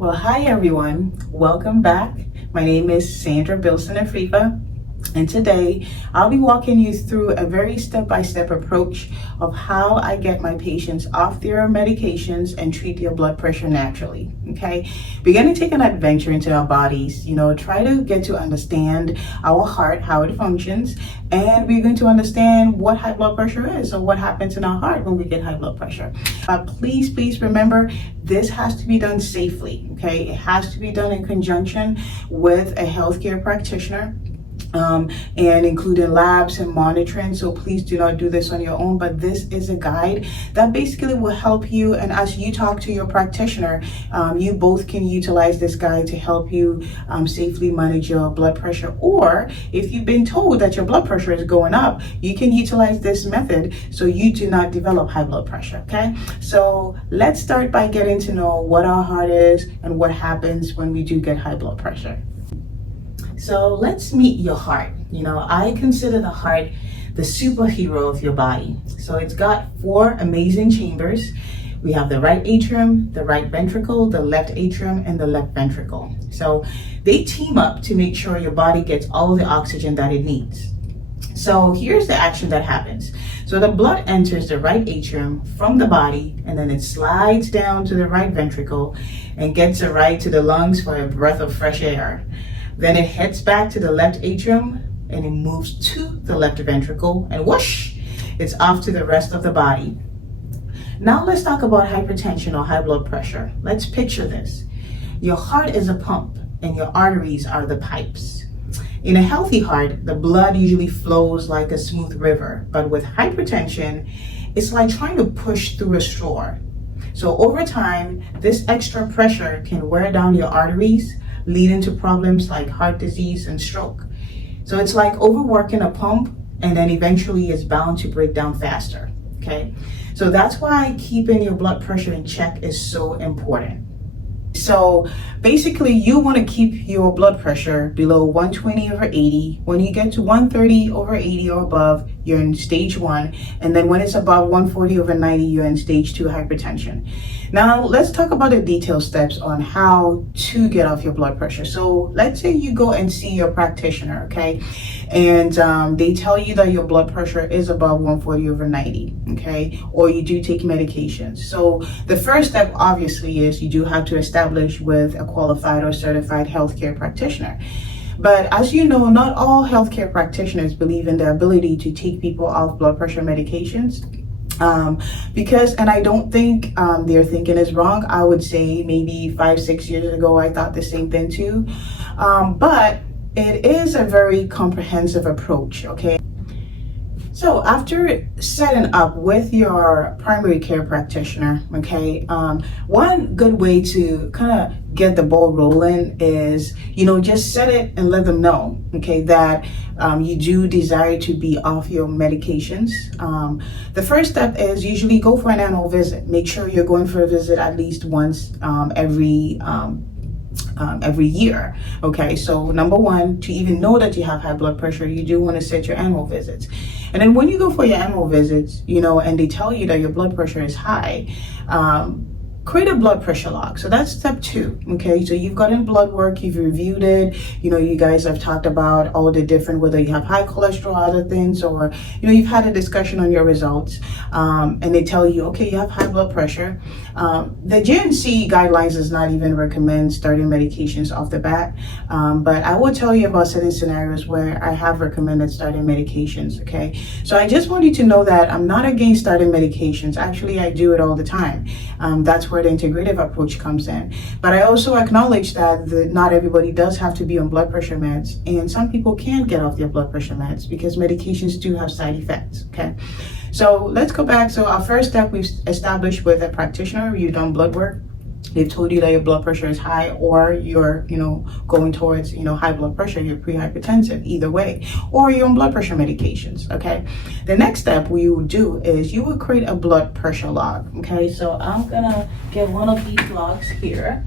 Well, hi everyone. Welcome back. My name is Sandra Bilson Afrifah, and today I'll be walking you through a very step-by-step approach of how I get my patients off their medications and treat their blood pressure naturally. Okay, we're going to take an adventure into our bodies, try to get to understand our heart, how it functions, and we're going to understand what high blood pressure is and what happens in our heart when we get high blood pressure. Please remember, this has to be done safely. Okay, it has to be done in conjunction with a healthcare practitioner. And including labs and monitoring. So please do not do this on your own, but this is a guide that basically will help you. And as you talk to your practitioner, you both can utilize this guide to help you safely manage your blood pressure. Or if you've been told that your blood pressure is going up, you can utilize this method so you do not develop high blood pressure. Okay, so let's start by getting to know what our heart is and what happens when we do get high blood pressure. So let's meet your heart. I consider the heart the superhero of your body. So it's got 4 amazing chambers. We have the right atrium, the right ventricle, the left atrium, and the left ventricle. So they team up to make sure your body gets all the oxygen that it needs. So here's the action that happens. So the blood enters the right atrium from the body, and then it slides down to the right ventricle and gets a ride to the lungs for a breath of fresh air. Then it heads back to the left atrium and it moves to the left ventricle, and whoosh, it's off to the rest of the body. Now let's talk about hypertension or high blood pressure. Let's picture this. Your heart is a pump and your arteries are the pipes. In a healthy heart, the blood usually flows like a smooth river, but with hypertension, it's like trying to push through a straw. So over time, this extra pressure can wear down your arteries, leading to problems like heart disease and stroke. So it's like overworking a pump, and then eventually it's bound to break down faster. Okay, so that's why keeping your blood pressure in check is so important. So basically, you want to keep your blood pressure below 120/80. When you get to 130/80 or above, you're in stage 1. And then when it's above 140/90, you're in stage 2 hypertension. Now, let's talk about the detailed steps on how to get off your blood pressure. So let's say you go and see your practitioner, okay? And they tell you that your blood pressure is above 140/90, okay? Or you do take medications. So the first step, obviously, is you do have to establish with a qualified or certified healthcare practitioner. But as you know, not all healthcare practitioners believe in the ability to take people off blood pressure medications. And I don't think their thinking is wrong. I would say maybe 5-6 years ago, I thought the same thing too. But it is a very comprehensive approach, okay? So after setting up with your primary care practitioner, okay, one good way to kind of get the ball rolling is, just set it and let them know, okay, that you do desire to be off your medications. The first step is usually go for an annual visit. Make sure you're going for a visit at least once every year. Okay, so number 1, to even know that you have high blood pressure, you do want to set your annual visits. And then when you go for your annual visits, and they tell you that your blood pressure is high, create a blood pressure log. So that's step 2. Okay, so you've gotten blood work, you've reviewed it, you guys have talked about all the different, whether you have high cholesterol, other things, or you've had a discussion on your results, and they tell you, okay, you have high blood pressure. The GNC guidelines does not even recommend starting medications off the bat, but I will tell you about certain scenarios where I have recommended starting medications. Okay, so I just want you to know that I'm not against starting medications. Actually, I do it all the time. That's where the integrative approach comes in. But I also acknowledge that not everybody does have to be on blood pressure meds, and some people can get off their blood pressure meds because medications do have side effects. Okay, so let's go back. So our first step, we've established with a practitioner, you've done blood work. They've told you that your blood pressure is high, or you're, going towards, high blood pressure, you're pre-hypertensive, either way, or you're on blood pressure medications, okay? The next step we would do is you would create a blood pressure log, okay? So I'm gonna get one of these logs here,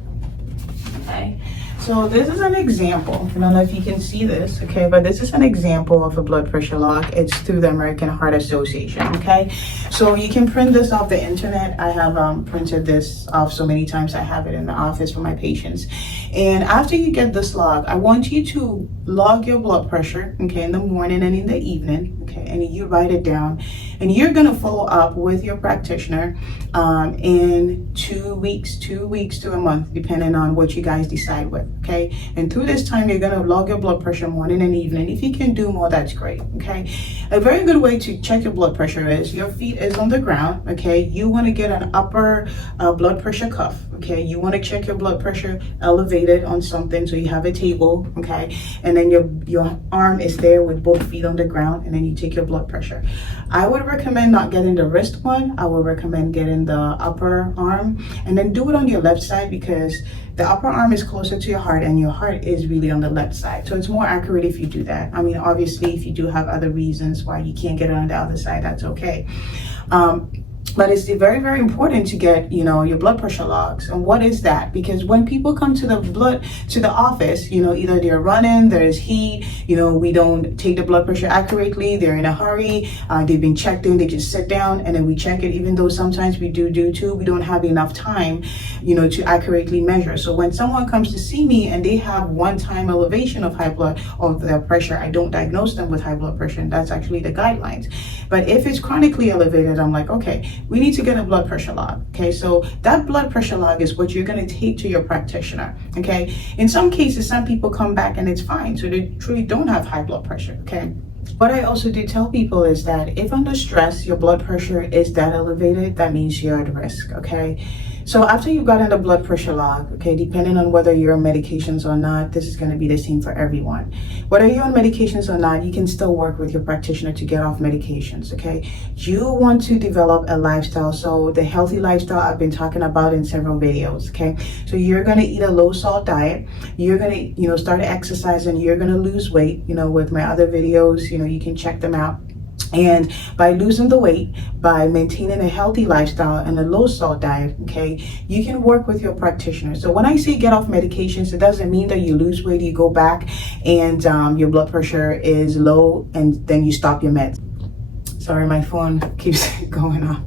okay? So this is an example. I don't know if you can see this, okay, but this is an example of a blood pressure log. It's through the American Heart Association, okay? So you can print this off the internet. I have printed this off so many times. I have it in the office for my patients. And after you get this log, I want you to log your blood pressure, okay, in the morning and in the evening, okay, and you write it down. And you're gonna follow up with your practitioner in 2 weeks to a month, depending on what you guys decide with, okay? And through this time, you're gonna log your blood pressure morning and evening. If you can do more, that's great, okay? A very good way to check your blood pressure is your feet is on the ground, okay? You wanna get an upper blood pressure cuff, okay? You wanna check your blood pressure elevated on something, so you have a table, okay? And then your arm is there with both feet on the ground, and then you take your blood pressure. I would recommend not getting the wrist one. I would recommend getting the upper arm, and then do it on your left side, because the upper arm is closer to your heart and your heart is really on the left side. So it's more accurate if you do that. I mean, obviously, if you do have other reasons why you can't get it on the other side, that's okay. But it's very, very important to get, your blood pressure logs. And what is that? Because when people come to the office, either they're running, there's heat, we don't take the blood pressure accurately, they're in a hurry, they've been checked in, they just sit down and then we check it, even though sometimes we do too, we don't have enough time, to accurately measure. So when someone comes to see me and they have one-time elevation of their pressure, I don't diagnose them with high blood pressure, and that's actually the guidelines. But if it's chronically elevated, I'm like, okay, we need to get a blood pressure log, okay? So that blood pressure log is what you're gonna take to your practitioner, okay? In some cases, some people come back and it's fine, so they truly don't have high blood pressure, okay? What I also do tell people is that if under stress, your blood pressure is that elevated, that means you're at risk, okay? So after you've gotten the blood pressure log, okay, depending on whether you're on medications or not, this is going to be the same for everyone. Whether you're on medications or not, you can still work with your practitioner to get off medications, okay? You want to develop a lifestyle, so the healthy lifestyle I've been talking about in several videos, okay? So you're going to eat a low salt diet, you're going to, start exercising, you're going to lose weight, with my other videos, you can check them out. And by losing the weight, by maintaining a healthy lifestyle and a low salt diet, okay, you can work with your practitioner. So when I say get off medications, it doesn't mean that you lose weight, you go back and your blood pressure is low and then you stop your meds. Sorry, my phone keeps going off.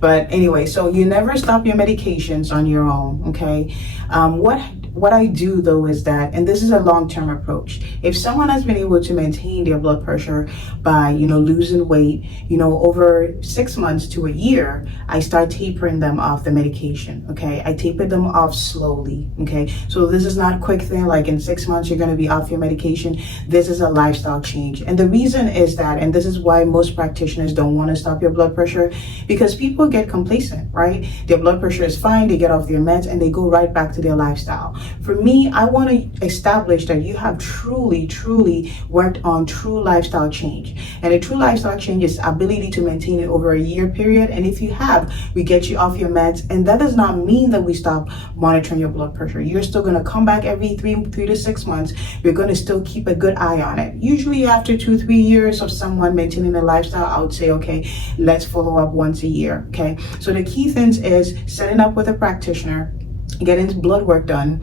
But anyway, so you never stop your medications on your own, okay? What I do though is that, and this is a long-term approach, if someone has been able to maintain their blood pressure by, losing weight, over 6 months to a year, I start tapering them off the medication, okay? I taper them off slowly, okay? So this is not a quick thing, like in 6 months, you're gonna be off your medication. This is a lifestyle change. And the reason is that, and this is why most practitioners don't wanna stop your blood pressure, because people get complacent, right? Their blood pressure is fine, they get off their meds and they go right back to their lifestyle. For me, I want to establish that you have truly worked on true lifestyle change. And a true lifestyle change is ability to maintain it over a year period. And if you have, we get you off your meds. And that does not mean that we stop monitoring your blood pressure. You're still going to come back every three to 6 months. We're going to still keep a good eye on it. Usually after 2-3 years of someone maintaining a lifestyle, I would say, okay, let's follow up once a year, okay? So the key things is setting up with a practitioner, getting blood work done,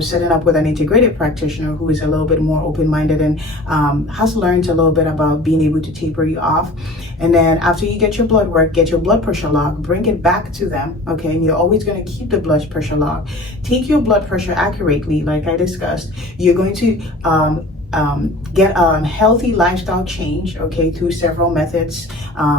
setting up with an integrated practitioner who is a little bit more open-minded and has learned a little bit about being able to taper you off. And then after you get your blood work, get your blood pressure log, bring it back to them, okay? And you're always going to keep the blood pressure log. Take your blood pressure accurately, like I discussed. You're going to get a healthy lifestyle change, okay, through several methods,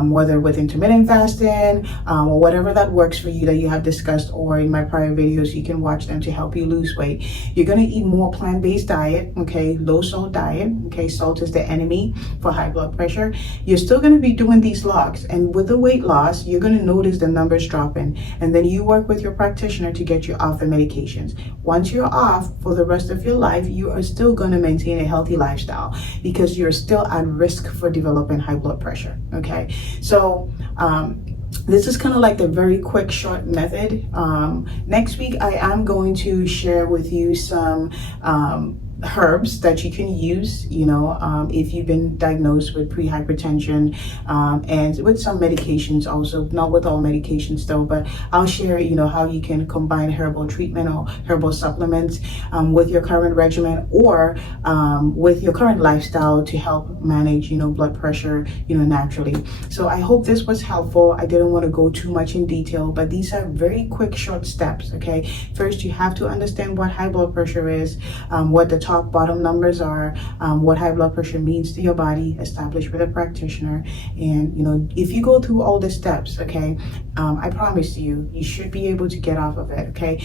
whether with intermittent fasting or whatever that works for you that you have discussed, or in my prior videos, you can watch them to help you lose weight. You're going to eat more plant-based diet, okay, low salt diet, okay, salt is the enemy for high blood pressure. You're still going to be doing these logs, and with the weight loss, you're going to notice the numbers dropping, and then you work with your practitioner to get you off the medications. Once you're off for the rest of your life, you are still going to maintain a healthy lifestyle because you're still at risk for developing high blood pressure, okay? So this is kind of like the very quick short method. Next week I am going to share with you some herbs that you can use, if you've been diagnosed with pre-hypertension, and with some medications also, not with all medications though, but I'll share, how you can combine herbal treatment or herbal supplements with your current regimen, or with your current lifestyle to help manage, blood pressure, naturally. So I hope this was helpful. I didn't want to go too much in detail, but these are very quick, short steps, okay? First, you have to understand what high blood pressure is, what the top bottom numbers are, what high blood pressure means to your body, established with a practitioner. And if you go through all the steps, okay, I promise you should be able to get off of it, okay?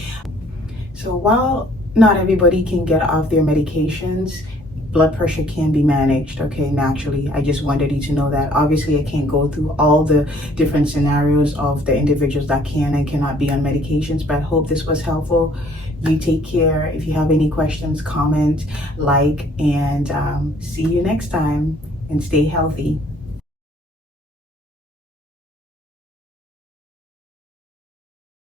So while not everybody can get off their medications, blood pressure can be managed, okay, naturally. I just wanted you to know that. Obviously, I can't go through all the different scenarios of the individuals that can and cannot be on medications, but I hope this was helpful. You take care. If you have any questions, comment, like, and see you next time, and stay healthy.